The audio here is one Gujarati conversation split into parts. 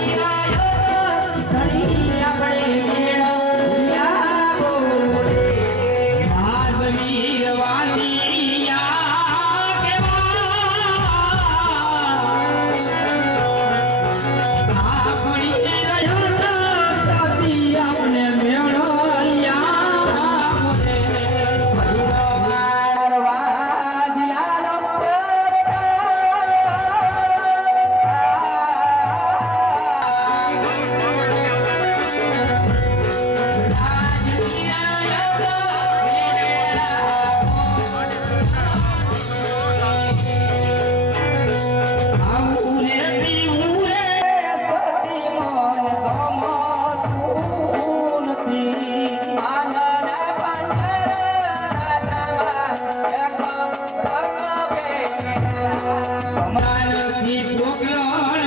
આવું અમારથી પ્રોગ્રામ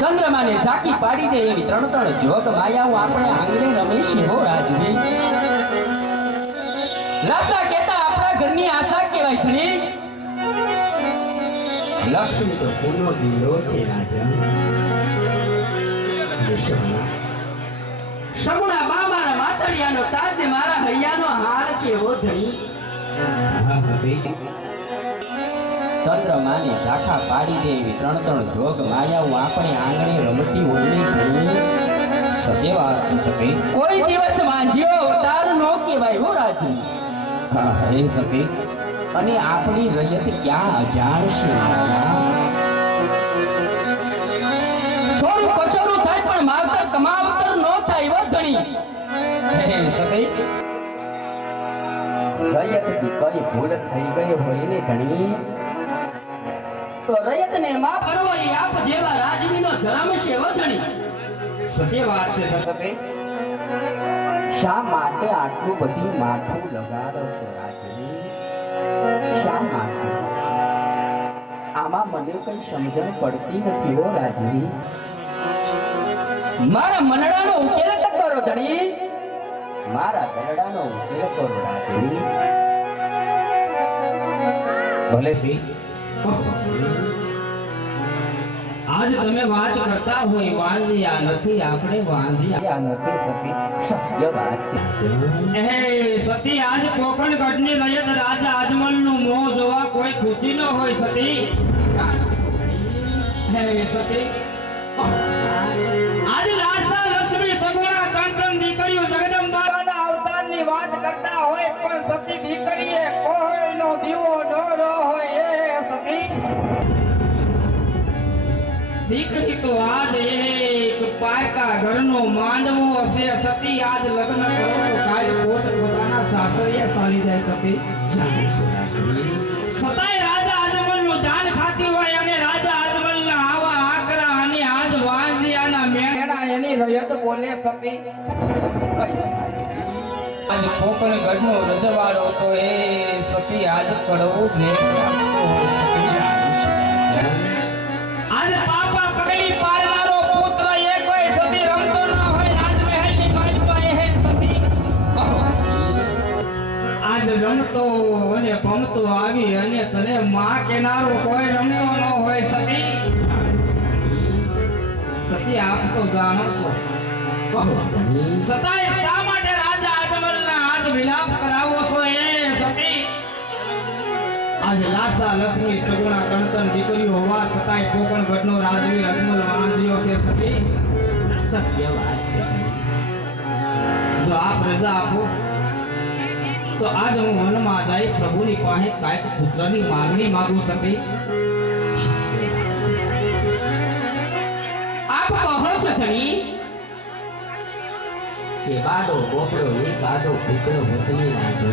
ચંદ્રમાને ઝાકી પાડી દે એવી ત્રણ ત્રણ જોગ માયાઓ આપણે આંગણે રમેશી હો રાજવી. લાસા કેતા આપણા ઘરની આશા કહેવાય ધણી લક્ષ્મી તો પૂનો દીલો છે રાજા. સગુણા બા મારા માતળિયાનો તાજ મારા હૈયાનો હાર છે હો ધણી. ચંદ્રમાને ઝાંખા પાડી દે એવી ત્રણ ત્રણ જોગ માયાઓ આપણે આંગણે રમતી હોય સદેવા સકે કોઈ દિવસ માંજ્યો અવતાર નો કહેવાય હો રાજુ. હા હે સકે અને આપણી રજત ક્યાં અજાણ છે? થોડું કચરું થાય પણ માવતર કમાવતર નો થાય હો ધણી. હે સકે રયતથી કઈ ભૂલ થઈ ગઈ હોય ને ધણી? તો રયતને માફ કરવો આપ જેવા રાજવીનો ધર્મ છે હો સત્ય વાત છે સકે શા માટે આટલું બધી માથું લગાડો છો રાજવી? શા માટે? આમાં મને કઈ સમજણ પડતી નથી હો રાજવી. મારા મનડાનો ઉકેલ કરો ધણી મારા મનડાનો ઉકેલ કરો રાજવી. ભલે ભી આજ તમે વાત કરતા હોય વાંધ્યા નથી, આપણે વાંધ્યા નથી સતી સત્ય વાત છે. સતી આજ કોકણ ગઢની રયત રાજા અજમલનું મોં જોવા કોઈ ખુશી ન હોય સતી સતી આજ રાજા લક્ષ્મી સગુણા ત્રણ ત્રણ દીકરીઓ જગદંબાના અવતારની વાત કરતા હોય, પણ સતી દીકરીએ આજ લગ્ન કરો. તો કાલ કોટ પોતાના સાસરીએ સારી જાય સતી સતાય રાજા આજમલનું દાન ખાતી હોય અને રાજા આજમલના આવા આકરા અને આજ વાંદિયાના મેણા એની રયત બોલે સતી આજ કોકણ ગઢનો રજવાડો તો એ સતી આજ કડવું જે માં કેનારું કોઈ રમ્યો ન હોય સતી? સતી આપ તો જાણો છો. સતાય શા માટે રાજા આજમલના હાથ વિલાપ કરાવો છો એ, સતી? આજ લાસા, લક્ષ્મી, સગુણા તણતણ દીકરીઓ હોવા સતાય કોકણ ગઢનો રાજવી અજમલ વાંજ્યો છે, સતી? સત્ય વાત છે. જો આપ રજા આપો તો આજ હું વનમાં જઈ પ્રભુની પાસે કાંઈક પુત્રની માગણી માગું સતી. આપ કહો છો ખરી કે બાદો બોપડો એ બાદો પુત્ર વતની રાજુ.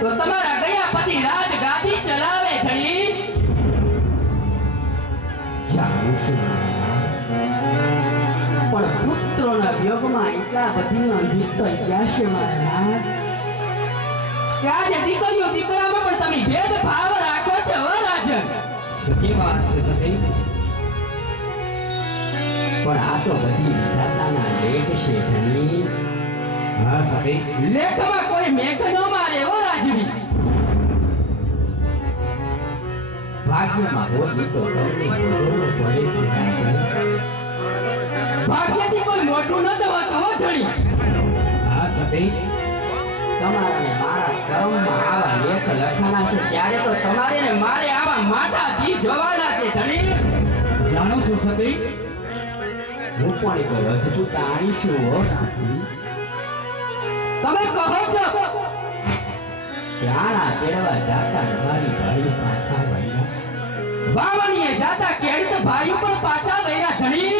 તો તમારા ગયા પતિ રાજ ગાદી ચલાવે ખરી જાણું છું પણ પુત્રોના વિયોગમાં એટલા બધી અંધિત છે મારા કે આજે દીકરીઓ દીકરામાં પણ તમે ભેદભાવ રાખો છો હો રાજન. સખી વાત છે સખી. પણ આ તો બધી વિધાતાના લેખ છે ઘણી હા સખી. લેખમાં કોઈ મેઘ નો મારે હો રાજની. ભાગ્યમાં બોલી તો સૌની બોલો પડે છે રાજન. ભાગ્યથી કોઈ મોટું ન થવાતું હો ધણી. હા સખી. તમારા મારા લખાણા છે. ત્યારે તો તમારે ને મારે આવા માથાથી જોવાના છે, ધણી. જાણો છો સતી? હું પણ એક અજબૂત આણીશું હો તમે કહો છો? શાળા કેળવા જાતા મારી ભાઈ પાછા વળ્યા? વાવણીએ જાતા કેળત ભાઈ પણ પાછા વળ્યા, ધણી.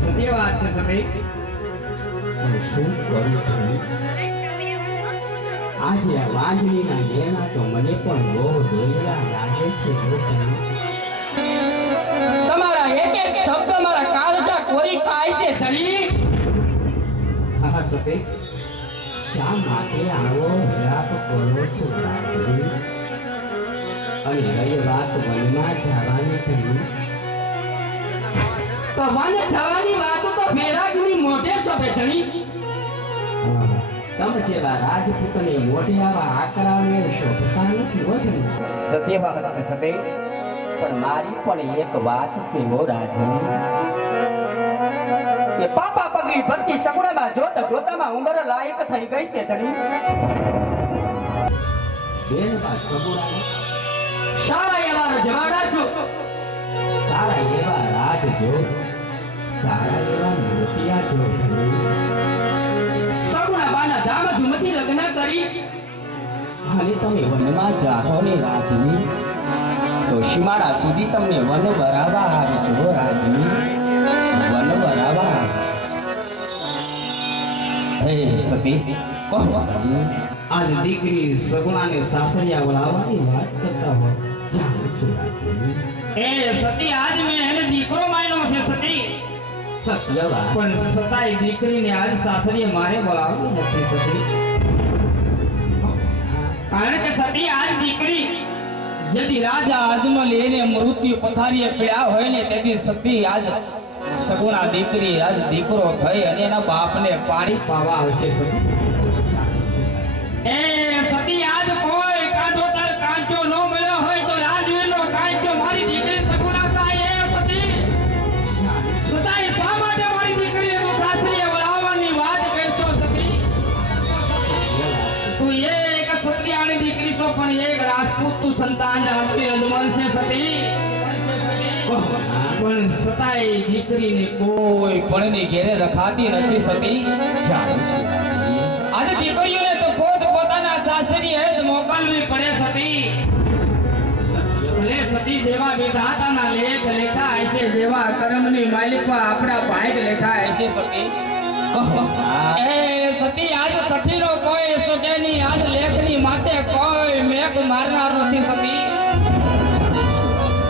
સત્ય વાત છે સતી. શું કરું, ધણી? આજે વાંજણીના લેણા તો મને પણ બહુ દોયડા લાગે છે તમારા એક એક શબ્દ મારા કાળજા કોરી ખાય છે ધણી. હા સતે શા માટે આવો વિલાપ કરો છો? અને રહી વાત મનમાં જવાની થઈ તો વન જવાની વાતો તો બેરાગની મોઢે શોભે ધણી. તમે જેવા રાજપૂતને મોઢે આવા આકરાવે શોભતા નથી હો ધણી સત્ય વાત છે સતી પણ મારી પણ એક વાત છે રાજની કે પાપા પગલી ભરતી સગુણામાં જોત જોતામાં ઉંમર લાયક થઈ ગઈ છે ધણી બેન બા સારા એવા રજવાડા છો. સારા એવા રાજ જો સારા એવા મોટિયા જો સગુણા બાના ધામ ને સતી કહો. આજ દીકરી સગુણાને સાસરિયા બોલાવવાની વાત કરતા હોય. સતી આજ મેં દીકરો માયનો છે. પણ સતાય દીકરીને આજ સાસરીએ મારે બોલાવી નથી સતી. કારણ કે સતી આજ દીકરી यदि રાજા આજનો લઈને મૃત્યુ પથારીએ પડ્યા હોય ને તેથી સતી આજ સગુણા દીકરી, આજ દીકરો થઈ અને એના બાપને પાણી પાવા આવશે સતી. એ સંતાન આપી અજમલ છે સતી? પણ સતાય દીકરીને કોઈ પણની ઘેરે રખાતી નથી સતી. આજે દીકરીઓને તો પોત પોતાના સાસરી હેત મોકલવી પડે સતી. સતી, જેવા વિધાતાના લેખ લેખા હશે જેવા કર્મની માલિકમાં આપણા ભાઈ લેખા હશે સતી. એ સતી આજ સતીનો કોઈ સુજેની આજ લેખની માથે કોઈ મેઘ મારનાર નથી સતી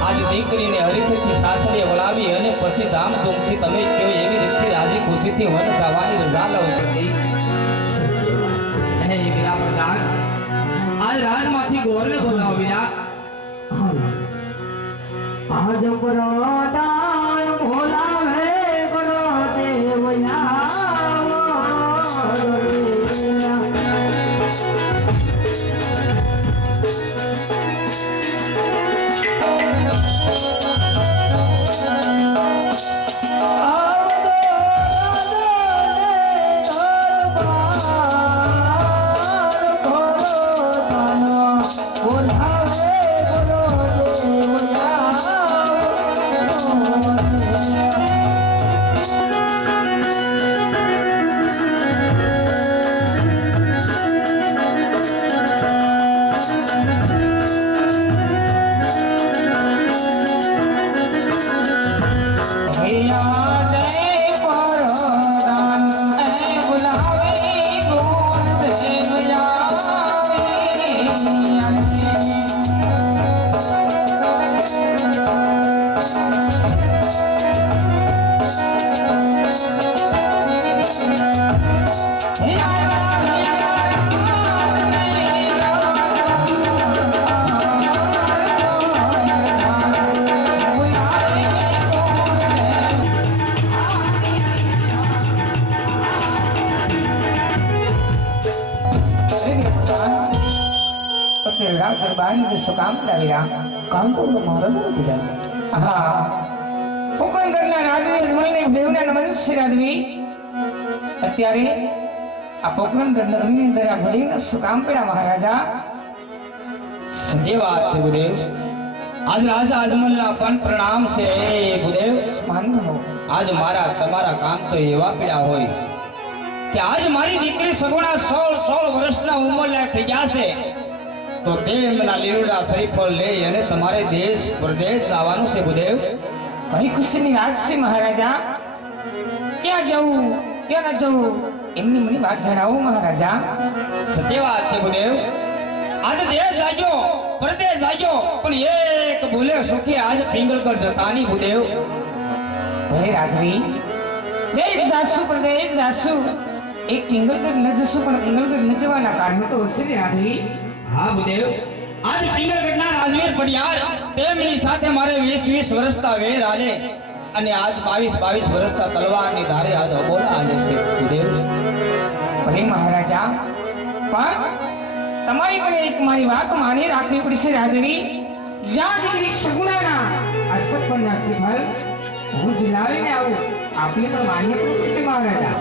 આજ દીકરીને હરીફેથી સાસરે વળાવી અને પછી ધામધૂમથી તમે કયો એવી રીતથી રાજી ખુશીથી વન ગાવાની રજા લઉં સતી. હે વીરા પ્રધાન, આજ રાજમાંથી ગોરને બોલાવો આજ પ્રદાન Hola. અત્યારે રાત બાંધી શું કામ લાવી રહ્યા કામ કરવું મારે નથી પીડા હા પોકરણગઢના રાજવી મળીને દેવના મનુષ્ય રાજવી અત્યારે આ પોકરણગઢ નગરની અંદર આ બધીને શું કામ પડ્યા મહારાજા સત્ય વાત છે ગુરુદેવ આજ રાજા અજમલના પણ પ્રણામ છે ગુરુદેવ માનવું હો આજ મારા તમારા કામ તો એવા પીડા હોય કે આજ મારી દીકરી સગુણા સોળ સોળ વર્ષના ઉંમર થઈ જશે તો ડેમના લીલુડા શ્રીફળ લે અને તમારે દેશ પ્રદેશ જવાનું છે ગુરુદેવ ઘણી ખુશીની વાત છે મહારાજા. ક્યાં જવું? ક્યાં ન જવું? એમની મને વાત જણાવો મહારાજા. સત્ય વાત છે ભૂદેવ. આજે દેશ જાજો પ્રદેશ જાજો પણ એક ભૂલે સુખી આજ પિંગળકર જતા ની ભૂદેવ. ભલે રાજવી દેશ જાસુ પણ દેશ જાસુ એક પિંગલગઢ ન જશું પણ પિંગલગઢ ન જવાના કારણ તો હશે ને રાજવી? હા ભૂદેવ. આજ પિંગળગઢના રાજવીર પડિયાર તેમની સાથે મારે વીસ વીસ વર્ષતા વેર આજે અને આજ બાવીસ બાવીસ વર્ષતા તલવારની ધારે આજ અબોલા આજે છે ભૂદેવ. ભલે મહારાજા પણ તમારી પણ એક મારી વાત માની રાખવી પડશે રાજવી. જ્યાં દીકરી સગુણાના અસફળના શ્રીફળ હું જલાવીને આવું આપણે પણ માન્ય કરવું પડશે મહારાજા.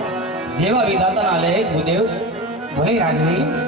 જેવા વિધાતાના લે ભૂદેવ. ભલે રાજવી.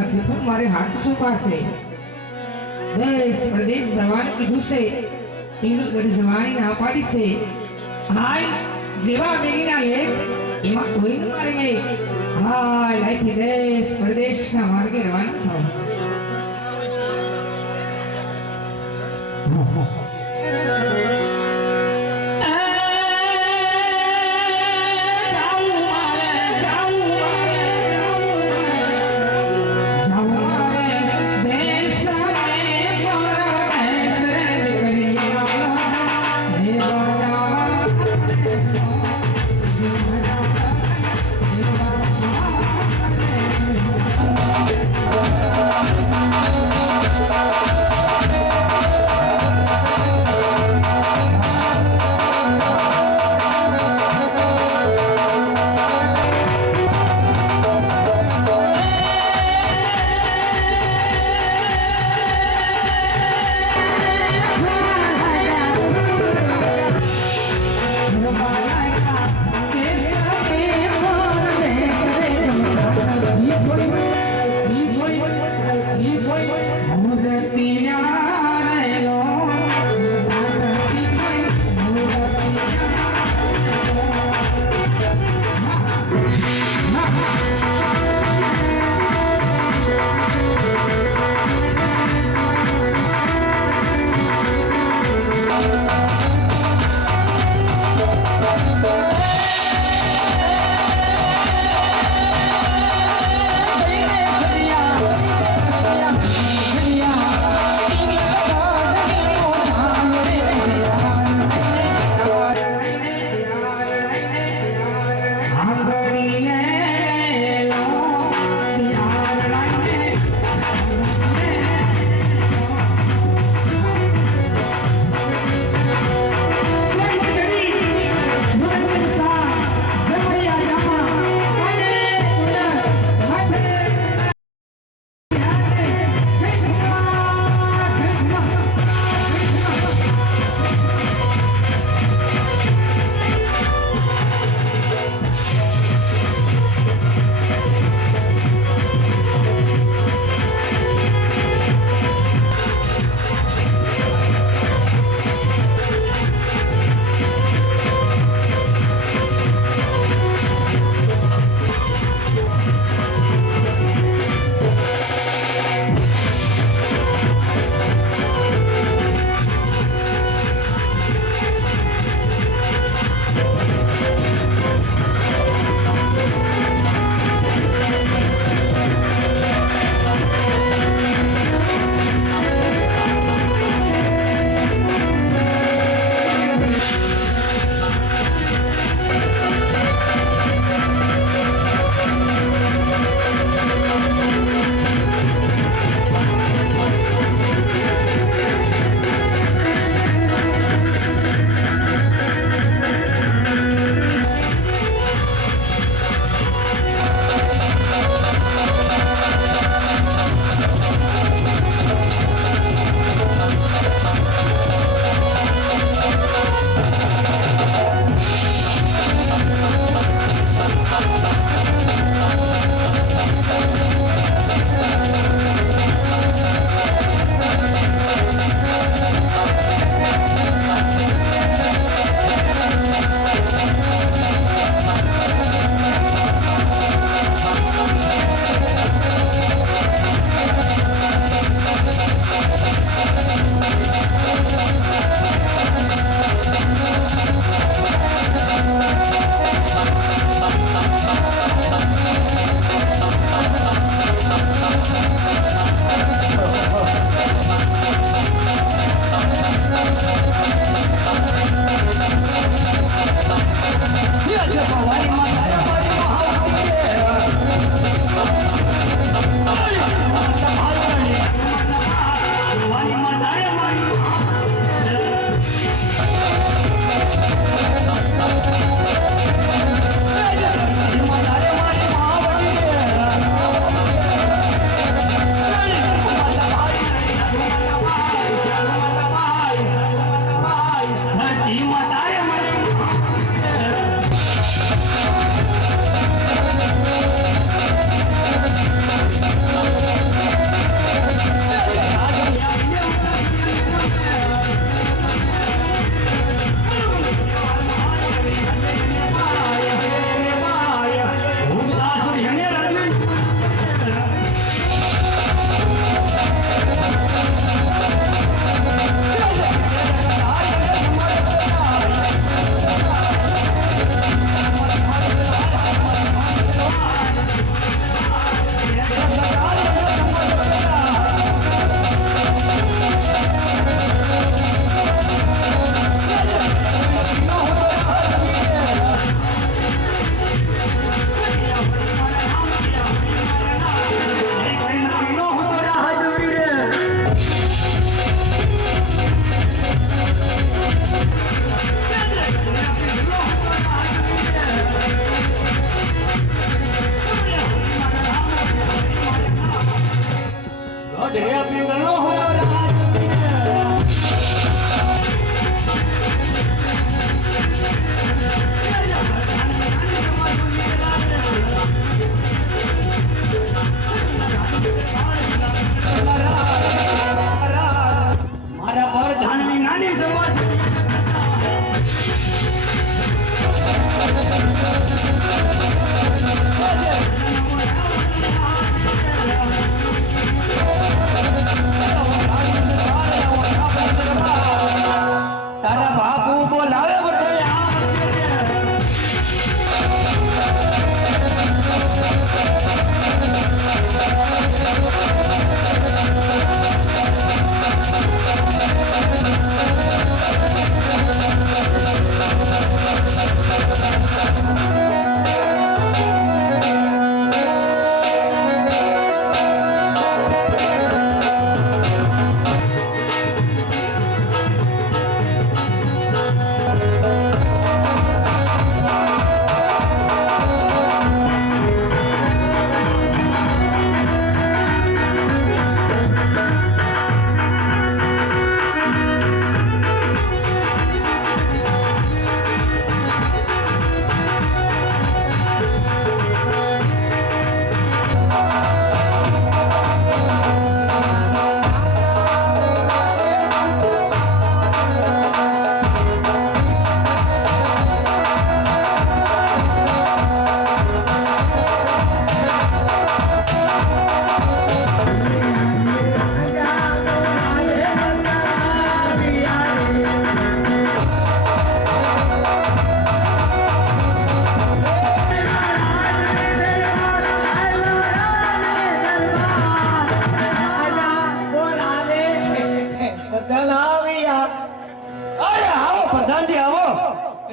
સફળના મારે હાથ સુપાશે દેશ પ્રદેશ જવાનું કીધું છે. હિન્દુગઢ જવાની ના પાડી છે. હાય, જેવા બેગીના લેખ, એમાં કોઈ મારે મેં. હાય લાઈથી દેશ, પ્રદેશના માર્ગે રવાના થાવ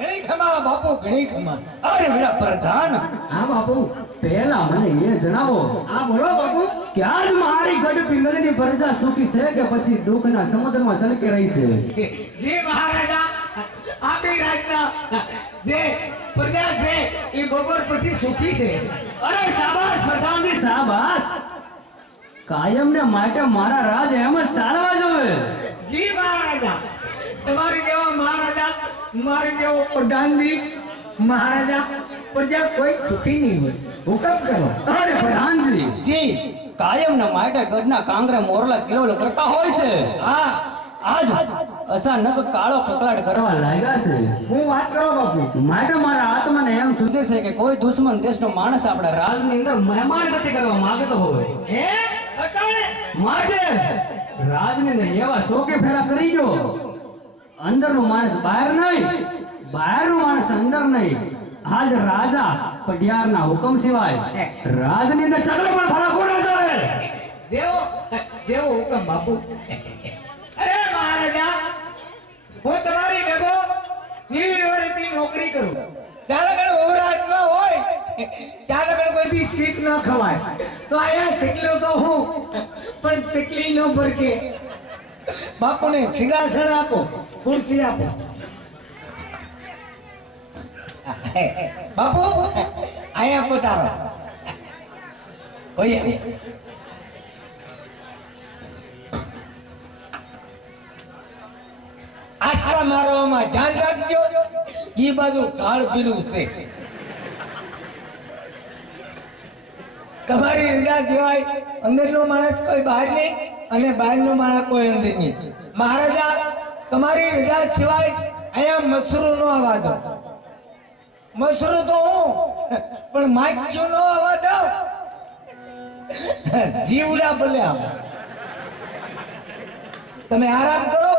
ઘણી ખમા અરે વીરા પ્રધાન. હા બાપુ પહેલા મને એ જણાવો. હા બોલો બાપુ. કે આજ મારી ગઢ પિંગળની પ્રજા સુખી છે કે પછી દુઃખના સમુદ્રમાં સલકી રહી છે જે મહારાજા આપણી રાજના જે પ્રજા છે એ બપોર પછી સુખી છે. અરે શાબાશ પ્રધાનજી શાબાશ. કાયમ ને માટે મારા રાજ એમ જ ચાલવા જોવે જી મહારાજા. તમારી જેવા મહારાજા મારી જેવો પ્રધાનજી મહારાજા પ્રજા કોઈ સુખી નહીં હોય. હુકમ કરો. અરે પ્રધાનજી જી. કાયમ ને માટે ગઢના કાંગરા મોરલા કિલો કરતા હોય છે. હા. આજ અચાનક કાળો કકળાટ કરવા લાગ્યા છે. હું વાત કરો બાપુ. માટે મારા આત્માને એમ સૂચે છે કે કોઈ દુશ્મન દેશનો માણસ આપણા રાજની અંદર મહેમાન ગતિ કરવા માંગતો હોય. હે? માટે રાજની અંદર એવા શોકે ફેરા કરી જો અંદરનો માણસ બહાર નહીં. બહારનો માણસ અંદર નહીં. આજ રાજા પડિયારના હુકમ સિવાય રાજની અંદર ચકલો પણ ફરક ન જાય જેવો જેવો હુકમ બાપુ. અરે મહારાજા, હું તમારી ભેગો યુનિવર્સિટી નોકરી કરું. ત્યારે આગળ ઓવરાજમાં હોય આગળ કોઈ થી શીખ ન ખવાય. તો અહીંયા ચકલીઓ તો હું, પણ ચકલી ન ભરકે. બાપુને સિંહાસન આપો, ખુરશી આપો. બાપુ, અહીંયા પોતારો ઓય આશરા મારવામાં ધ્યાન રાખજો. ઈ બાજુ કાળ પીલું છે. તમારી રજા સિવાય અંદરનો માણસ કોઈ બહાર નહીં અને બહારનો માણસ કોઈ અંદર નહીં. મહારાજા, તમારી રજા સિવાય અહીંયા મસરૂ નો આવવા દો મસરૂ તો હું, પણ માખ્યું નો આવવા જીવડા ભલે આવે તમે આરામ કરો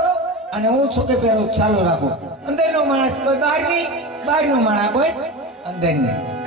અને હું શું કે પેલું ચાલુ રાખો. અંદરનો માણસ કોઈ બહાર નહીં, બહારનો માણસ કોઈ અંદર નહીં.